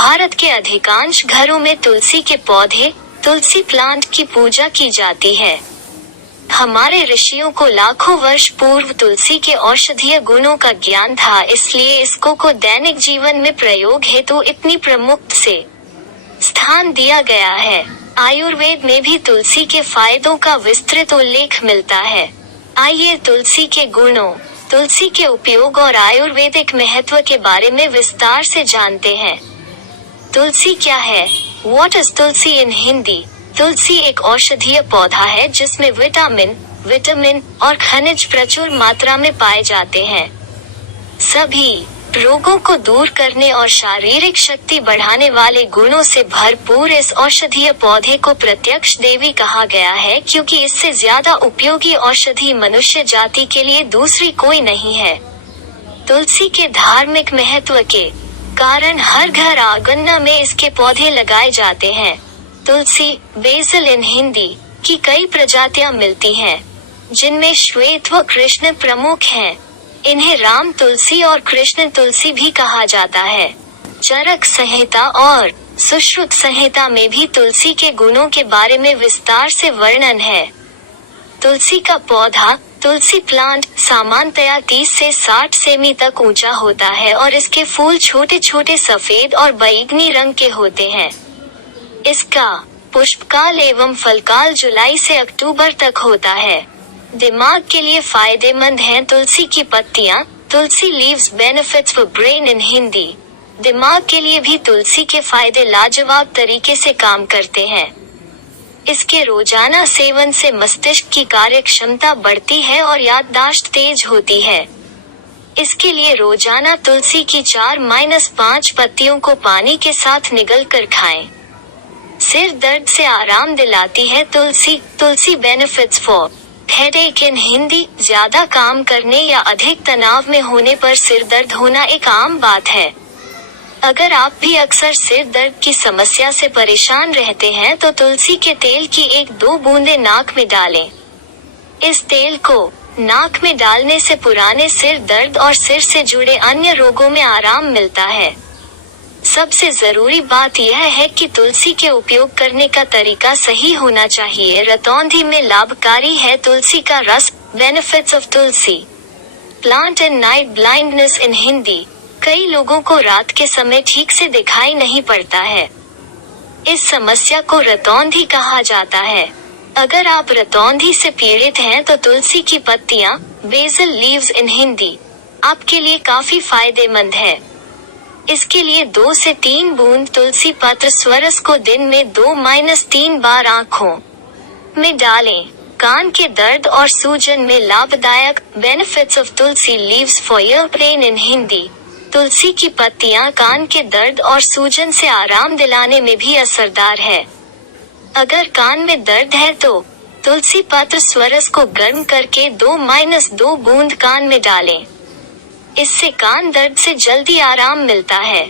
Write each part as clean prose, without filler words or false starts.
भारत के अधिकांश घरों में तुलसी के पौधे, तुलसी प्लांट की पूजा की जाती है। हमारे ऋषियों को लाखों वर्ष पूर्व तुलसी के औषधीय गुणों का ज्ञान था, इसलिए इसको दैनिक जीवन में प्रयोग हेतु इतनी प्रमुख से स्थान दिया गया है। आयुर्वेद में भी तुलसी के फायदों का विस्तृत उल्लेख मिलता है। आइए तुलसी के गुणों, तुलसी के उपयोग और आयुर्वेदिक महत्व के बारे में विस्तार से जानते हैं। तुलसी क्या है? What is तुलसी इन हिंदी? तुलसी एक औषधीय पौधा है जिसमें विटामिन और खनिज प्रचुर मात्रा में पाए जाते हैं। सभी रोगों को दूर करने और शारीरिक शक्ति बढ़ाने वाले गुणों से भरपूर इस औषधीय पौधे को प्रत्यक्ष देवी कहा गया है, क्योंकि इससे ज्यादा उपयोगी औषधि मनुष्य जाति के लिए दूसरी कोई नहीं है। तुलसी के धार्मिक महत्व के कारण हर घर आंगन में इसके पौधे लगाए जाते हैं। तुलसी, बेसिल इन हिंदी, की कई प्रजातियां मिलती हैं, जिनमें श्वेत व कृष्ण प्रमुख हैं। इन्हें राम तुलसी और कृष्ण तुलसी भी कहा जाता है। चरक संहिता और सुश्रुत संहिता में भी तुलसी के गुणों के बारे में विस्तार से वर्णन है। तुलसी का पौधा, तुलसी प्लांट, सामान्यतया 30 से 60 सेमी तक ऊंचा होता है और इसके फूल छोटे छोटे सफेद और बैंगनी रंग के होते हैं। इसका पुष्पकाल एवं फलकाल जुलाई से अक्टूबर तक होता है। दिमाग के लिए फायदेमंद हैं तुलसी की पत्तियां। Tulsi leaves benefits for brain in Hindi. दिमाग के लिए भी तुलसी के फायदे लाजवाब तरीके से काम करते हैं। इसके रोजाना सेवन से मस्तिष्क की कार्य क्षमता बढ़ती है और याददाश्त तेज होती है। इसके लिए रोजाना तुलसी की 4-5 पत्तियों को पानी के साथ निगल कर खाएं। सिर दर्द से आराम दिलाती है तुलसी बेनिफिट्स फॉर हेडेक इन हिंदी। ज्यादा काम करने या अधिक तनाव में होने पर सिर दर्द होना एक आम बात है। अगर आप भी अक्सर सिर दर्द की समस्या से परेशान रहते हैं तो तुलसी के तेल की 1-2 बूंदें नाक में डालें। इस तेल को नाक में डालने से पुराने सिर दर्द और सिर से जुड़े अन्य रोगों में आराम मिलता है। सबसे जरूरी बात यह है कि तुलसी के उपयोग करने का तरीका सही होना चाहिए। रतौंधी में लाभकारी है तुलसी का रस। Benefits of Tulsi plant and night blindness इन हिंदी। कई लोगों को रात के समय ठीक से दिखाई नहीं पड़ता है। इस समस्या को रतौंधी कहा जाता है। अगर आप रतौंधी से पीड़ित हैं तो तुलसी की पत्तियां, बेसिल लीव्स इन हिंदी, आपके लिए काफी फायदेमंद है। इसके लिए 2 से 3 बूंद तुलसी पत्र स्वरस को दिन में 2-3 बार आँखों में डालें। कान के दर्द और सूजन में लाभदायक। Benefits of tulsi leaves for ear pain in Hindi. तुलसी की पत्तियां कान के दर्द और सूजन से आराम दिलाने में भी असरदार है। अगर कान में दर्द है तो तुलसी पत्र स्वरस को गर्म करके 2-2 बूंद कान में डालें। इससे कान दर्द से जल्दी आराम मिलता है।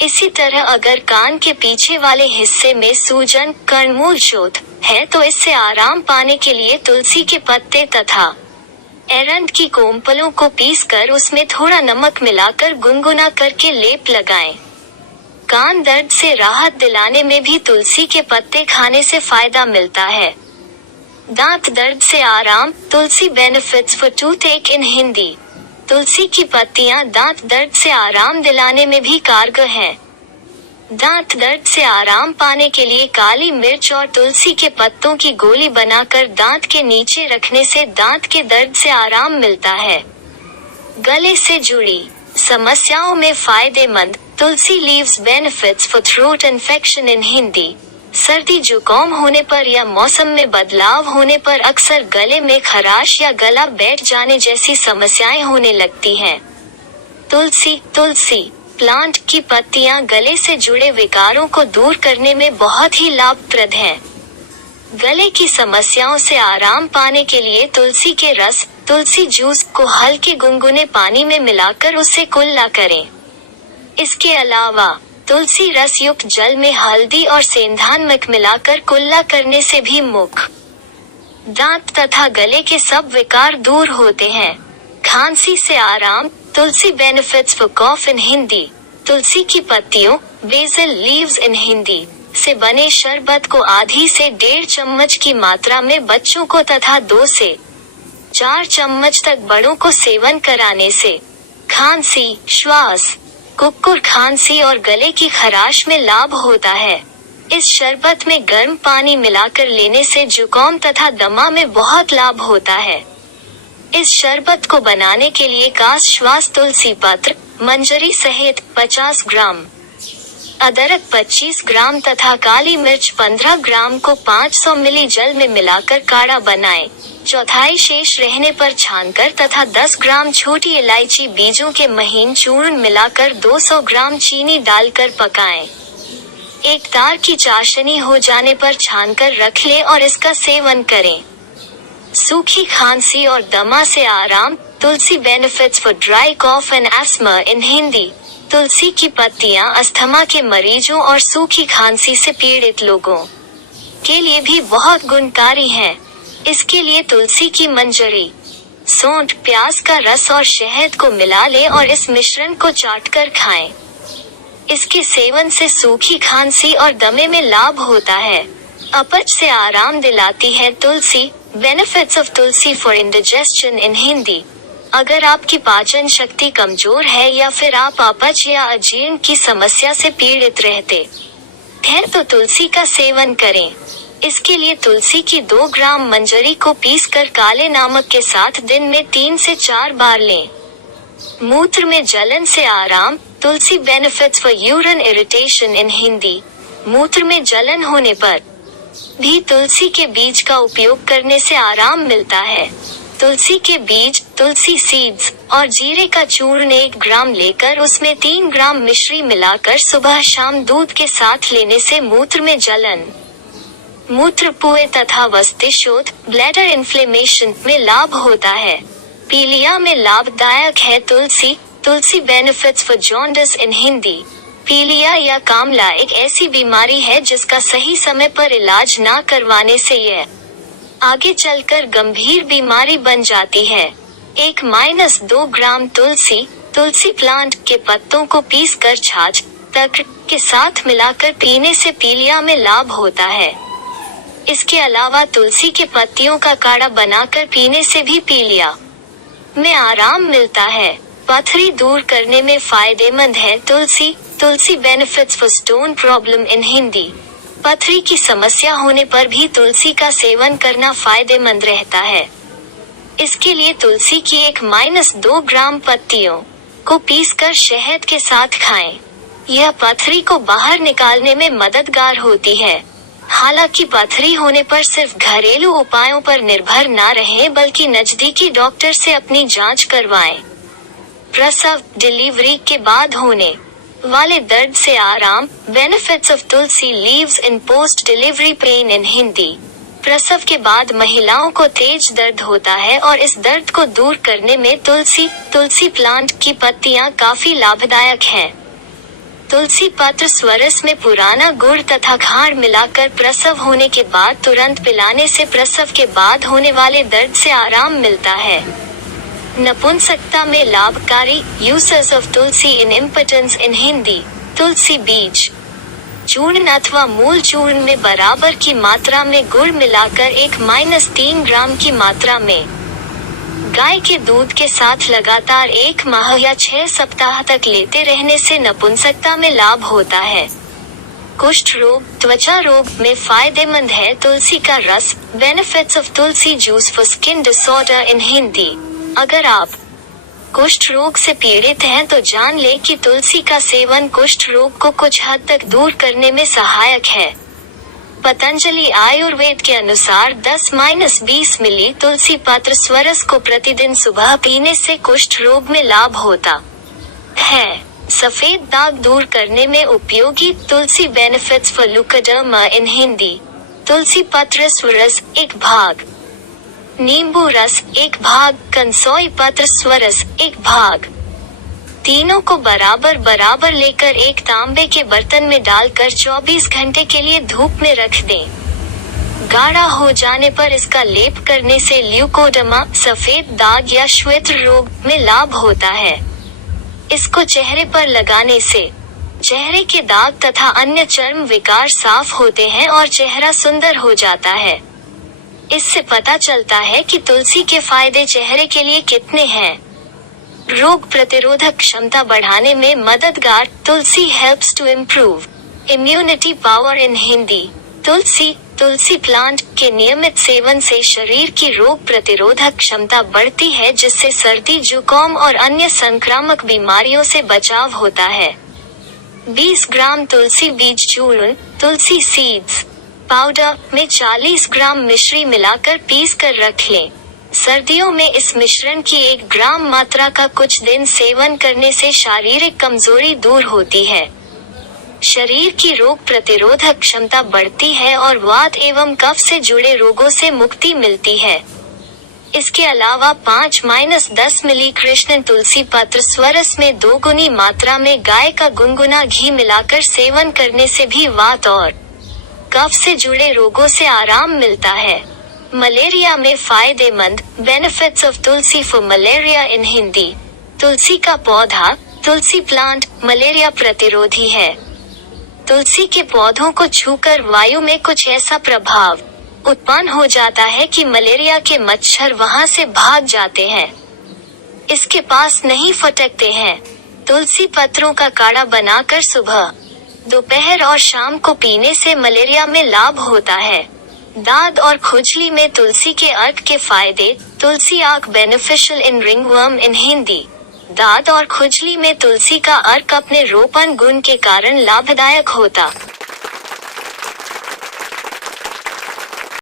इसी तरह अगर कान के पीछे वाले हिस्से में सूजन, कर्णमूल शोथ है तो इससे आराम पाने के लिए तुलसी के पत्ते तथा एरंड की कोम्पलों को पीसकर उसमें थोड़ा नमक मिलाकर गुनगुना करके लेप लगाएं। कान दर्द से राहत दिलाने में भी तुलसी के पत्ते खाने से फायदा मिलता है। दांत दर्द से आराम। तुलसी बेनिफिट्स फॉर टूथएक इन हिंदी। तुलसी की पत्तियां दांत दर्द से आराम दिलाने में भी कारगर हैं। दांत दर्द से आराम पाने के लिए काली मिर्च और तुलसी के पत्तों की गोली बनाकर दांत के नीचे रखने से दांत के दर्द से आराम मिलता है। गले से जुड़ी समस्याओं में फायदेमंद। Tulsi leaves benefits for throat infection in Hindi. सर्दी जुकाम होने पर या मौसम में बदलाव होने पर अक्सर गले में खराश या गला बैठ जाने जैसी समस्याएं होने लगती हैं। तुलसी प्लांट की पत्तियां गले से जुड़े विकारों को दूर करने में बहुत ही लाभप्रद हैं। गले की समस्याओं से आराम पाने के लिए तुलसी के रस, तुलसी जूस को हल्के गुनगुने पानी में मिलाकर उसे कुल्ला करें। इसके अलावा तुलसी रस युक्त जल में हल्दी और सेंधा नमक मिलाकर कुल्ला करने से भी मुख, दांत तथा गले के सब विकार दूर होते हैं। खांसी से आराम। तुलसी बेनिफिट्स फॉर कॉफ इन हिंदी। तुलसी की पत्तियों, बेसिल लीव्स इन हिंदी, से बने शरबत को आधी से 1.5 चम्मच की मात्रा में बच्चों को तथा 2 से 4 चम्मच तक बड़ों को सेवन कराने से खांसी, श्वास, कुक्कुर खांसी और गले की खराश में लाभ होता है। इस शरबत में गर्म पानी मिलाकर लेने से जुकाम तथा दमा में बहुत लाभ होता है। इस शरबत को बनाने के लिए काश श्वास तुलसी पत्र, मंजरी सहित 50 ग्राम, अदरक 25 ग्राम तथा काली मिर्च 15 ग्राम को 500 मिली जल में मिलाकर काढ़ा बनाएं। चौथाई शेष रहने पर छानकर तथा 10 ग्राम छोटी इलायची बीजों के महीन चूर्ण मिलाकर 200 ग्राम चीनी डालकर पकाएं। एक तार की चाशनी हो जाने पर छानकर रख लें और इसका सेवन करें। सूखी खांसी और दमा से आराम, tulsi benefits for dry cough and asthma in Hindi. तुलसी की पत्तियां अस्थमा के मरीजों और सूखी खांसी से पीड़ित लोगों के लिए भी बहुत गुणकारी हैं। इसके लिए तुलसी की मंजरी, सौंठ, प्याज का रस और शहद को मिला लें और इस मिश्रण को चाटकर खाएं। इसके सेवन से सूखी खांसी और दमे में लाभ होता है। अपच से आराम दिलाती है तुलसी। Benefits of tulsi for indigestion in Hindi. अगर आपकी पाचन शक्ति कमजोर है या फिर आप अपच या अजीर्ण की समस्या से पीड़ित रहते हैं तो तुलसी का सेवन करें। इसके लिए तुलसी की 2 ग्राम मंजरी को पीसकर काले नमक के साथ दिन में 3 से 4 बार लें। मूत्र में जलन से आराम, tulsi benefits for urine irritation इन हिंदी। मूत्र में जलन होने पर भी तुलसी के बीज का उपयोग करने से आराम मिलता है। तुलसी के बीज, तुलसी सीड्स और जीरे का चूर्ण 1 ग्राम लेकर उसमें 3 ग्राम मिश्री मिलाकर सुबह शाम दूध के साथ लेने से मूत्र में जलन, मूत्रपुए तथा वस्तिशोथ, ब्लैडर इन्फ्लेमेशन में लाभ होता है। पीलिया में लाभदायक है तुलसी। तुलसी बेनिफिट्स फॉर जॉन्डिस इन हिंदी। पीलिया या कामला एक ऐसी बीमारी है जिसका सही समय पर इलाज ना करवाने से यह आगे चलकर गंभीर बीमारी बन जाती है। 1-2 ग्राम तुलसी प्लांट के पत्तों को पीसकर छाछ तक के साथ मिलाकर पीने से पीलिया में लाभ होता है। इसके अलावा तुलसी के पत्तियों का काढ़ा बनाकर पीने से भी पीलिया में आराम मिलता है। पथरी दूर करने में फायदेमंद है तुलसी benefits for stone problem in Hindi. पथरी की समस्या होने पर भी तुलसी का सेवन करना फायदेमंद रहता है। इसके लिए तुलसी की 1-2 ग्राम पत्तियों को पीसकर शहद के साथ खाएं। यह पथरी को बाहर निकालने में मददगार होती है। हालांकि पथरी होने पर सिर्फ घरेलू उपायों पर निर्भर ना रहें बल्कि नजदीकी डॉक्टर से अपनी जांच करवाएं। प्रसव, डिलीवरी के बाद होने वाले दर्द से आराम, benefits of tulsi leaves in post delivery pen in Hindi. प्रसव के बाद महिलाओं को तेज दर्द होता है और इस दर्द को दूर करने में तुलसी प्लांट की पत्तियां काफी लाभदायक हैं। तुलसी पत्र स्वरस में पुराना गुड़ तथा खांड मिलाकर प्रसव होने के बाद तुरंत पिलाने से प्रसव के बाद होने वाले दर्द से आराम मिलता है। नपुंसकता में लाभकारी, uses of tulsi in importance in Hindi. तुलसी बीज चूर्ण अथवा मूल चूर्ण में बराबर की मात्रा में गुड़ मिलाकर 1-3 ग्राम की मात्रा में गाय के दूध के साथ लगातार 1 माह या 6 सप्ताह तक लेते रहने से नपुंसकता में लाभ होता है। कुष्ठ रोग, त्वचा रोग में फायदेमंद है तुलसी का रस। Benefits of Tulsi juice for skin disorder in Hindi. अगर आप कुष्ठ रोग से पीड़ित हैं तो जान ले कि तुलसी का सेवन कुष्ठ रोग को कुछ हद तक दूर करने में सहायक है। पतंजलि आयुर्वेद के अनुसार 10-20 मिली तुलसी पत्र स्वरस को प्रतिदिन सुबह पीने से कुष्ठ रोग में लाभ होता है। सफेद दाग दूर करने में उपयोगी तुलसी बेनिफिट्स फॉर लुकोडर्मा इन हिंदी। तुलसी पत्र स्वरस 1 भाग, नींबू रस 1 भाग, कंसोई पत्र स्वरस 1 भाग, तीनों को बराबर लेकर एक तांबे के बर्तन में डालकर 24 घंटे के लिए धूप में रख दें। गाढ़ा हो जाने पर इसका लेप करने से ल्यूकोडर्मा, सफेद दाग या श्वेत रोग में लाभ होता है। इसको चेहरे पर लगाने से चेहरे के दाग तथा अन्य चर्म विकार साफ होते हैं और चेहरा सुंदर हो जाता है। इससे पता चलता है कि तुलसी के फायदे चेहरे के लिए कितने हैं। रोग प्रतिरोधक क्षमता बढ़ाने में मददगार। Tulsi helps to improve immunity power in Hindi. तुलसी प्लांट के नियमित सेवन से शरीर की रोग प्रतिरोधक क्षमता बढ़ती है, जिससे सर्दी, जुकाम और अन्य संक्रामक बीमारियों से बचाव होता है। 20 ग्राम तुलसी बीज चूर्ण, तुलसी सीड्स पाउडर में 40 ग्राम मिश्री मिलाकर पीस कर रख लें। सर्दियों में इस मिश्रण की 1 ग्राम मात्रा का कुछ दिन सेवन करने से शारीरिक कमजोरी दूर होती है, शरीर की रोग प्रतिरोधक क्षमता बढ़ती है और वात एवं कफ से जुड़े रोगों से मुक्ति मिलती है। इसके अलावा 5-10 मिली कृष्ण तुलसी पत्र स्वरस में 2 गुनी मात्रा में गाय का गुनगुना घी मिलाकर सेवन करने से भी वात और कफ से जुड़े रोगों से आराम मिलता है। मलेरिया में फायदेमंद। Benefits of tulsi for malaria in Hindi. तुलसी का पौधा, तुलसी प्लांट, मलेरिया प्रतिरोधी है। तुलसी के पौधों को छूकर वायु में कुछ ऐसा प्रभाव उत्पन्न हो जाता है कि मलेरिया के मच्छर वहां से भाग जाते हैं, इसके पास नहीं फटकते हैं। तुलसी पत्रों का काढ़ा बनाकर सुबह, दोपहर और शाम को पीने से मलेरिया में लाभ होता है। दाद और खुजली में तुलसी के अर्क के फायदे। तुलसी आक बेनिफिशियल इन रिंगवर्म इन हिंदी। दाद और खुजली में तुलसी का अर्क अपने रोपण गुण के कारण लाभदायक होता